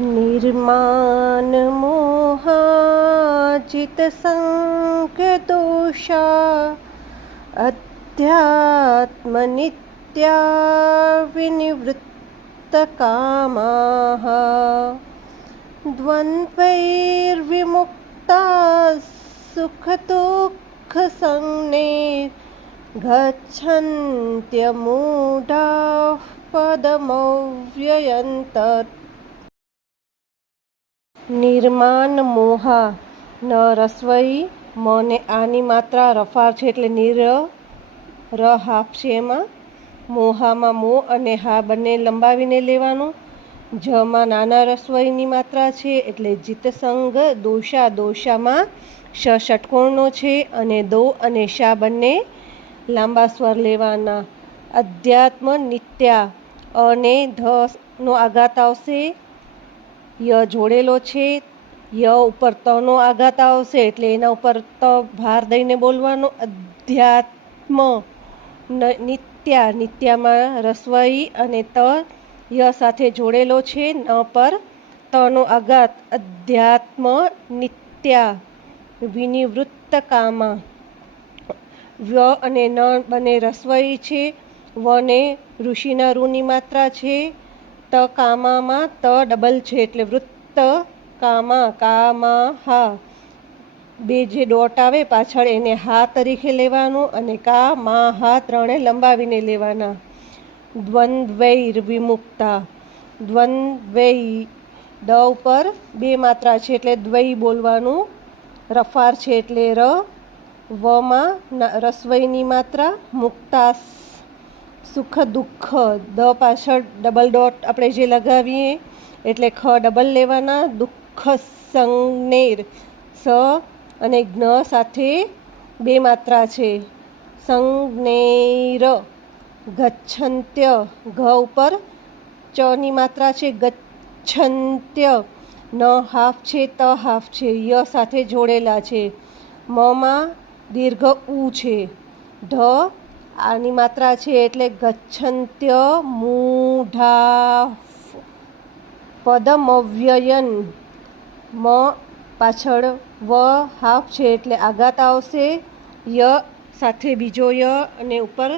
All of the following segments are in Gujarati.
निर्माण मोहाजित संकदोषा अध्यात्म नित्या विनिवृत्त कामाः द्वन्द्वैर्विमुक्ता सुख दुःख संज्ञैर् गच्छन्त्यमूढाः पदमव्ययं तत्। નિર્માન મોહા ન રસવઈ મને આની માત્રા રફાર છે એટલે નિર ર હાફ છે એમાં મોહામાં મો અને હા બંને લંબાવીને લેવાનું. જમાં નાના રસવઈની માત્રા છે એટલે જીતસંગ દોષા દોષામાં શ ષટકોણનો છે અને દો અને શા બંને લાંબા સ્વર લેવાના. અધ્યાત્મ નિત્યા અને ધનો આઘાત આવશે, ય જોડેલો છે, ય ઉપર તનો આઘાત આવશે એટલે એના ઉપર ત ભાર દઈને બોલવાનો. અધ્યાત્મ નિત્યા નિત્યામાં રસવઈ અને ત ય સાથે જોડેલો છે, ન પર તનો આઘાત. અધ્યાત્મ નિત્યા વિનિવૃત્ત કામા વ્ય અને ન બંને રસવઈ છે, વને ઋષિના રૂની માત્રા છે. ત કામામાં ત ડબલ છે એટલે વૃત્ત કામા કામા હા બે જે ડોટ આવે પાછળ એને હા તરીકે લેવાનું અને કા મા હા ત્રણે લંબાવીને લેવાના. દ્વંદ્વૈર વિમુક્તા દ્વંદ્વૈ દ ઉપર બે માત્રા છે એટલે દ્વૈ બોલવાનું. રફાર છે એટલે ર, વમાં રસવઈની માત્રા. મુક્તા સુખ દુઃખ દ પાછળ ડબલ ડોટ આપણે જે લગાવીએ એટલે ખ ડબલ લેવાના. દુઃખ સંજ્ઞેર સ અને જ્ઞ સાથે બે માત્રા છે. સંજ્ઞેર ગચ્છન્ત્ય ઘ ઉપર ચની માત્રા છે. ગચ્છન્ત્ય ન હાફ છે, ત હાફ છે, ય સાથે જોડેલા છે. મમાં દીર્ઘ ઉ છે. ઢ આની માત્રા છે એટલે ગચ્છન્ત્ય મૂઢા પદમવ્યયન. મ પાછળ વ હાફ છે એટલે આઘાત આવશે. ય સાથે બીજો ય અને ઉપર ન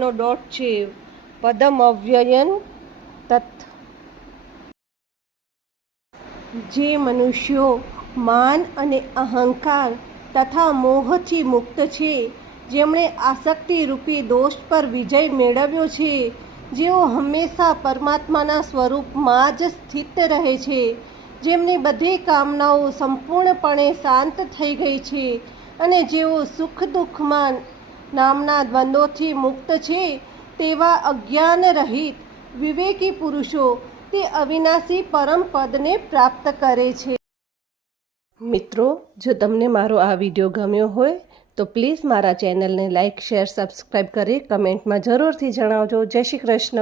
નો ડોટ છે. પદમવ્યયન તત. જે મનુષ્યો માન અને અહંકાર તથા મોહથી મુક્ત છે, જેમણે આસક્તિરૂપી દોષ પર વિજય મેળવ્યો છે, જેઓ હંમેશા પરમાત્માના સ્વરૂપમાં જ સ્થિત રહે છે, જેમની બધી કામનાઓ સંપૂર્ણપણે શાંત થઈ ગઈ છે અને જેઓ સુખ દુઃખમાં નામના દ્વંદ્વોથી મુક્ત છે, તેવા અજ્ઞાન રહિત વિવેકી પુરુષો તે અવિનાશી પરમ પદને પ્રાપ્ત કરે છે. મિત્રો, જો તમને મારો આ વિડીયો ગમ્યો હોય તો પ્લીઝ મારા ચેનલને લાઇક, શેર, સબસ્ક્રાઈબ કરી કમેન્ટમાં જરૂરથી જણાવજો. જય શ્રી કૃષ્ણ.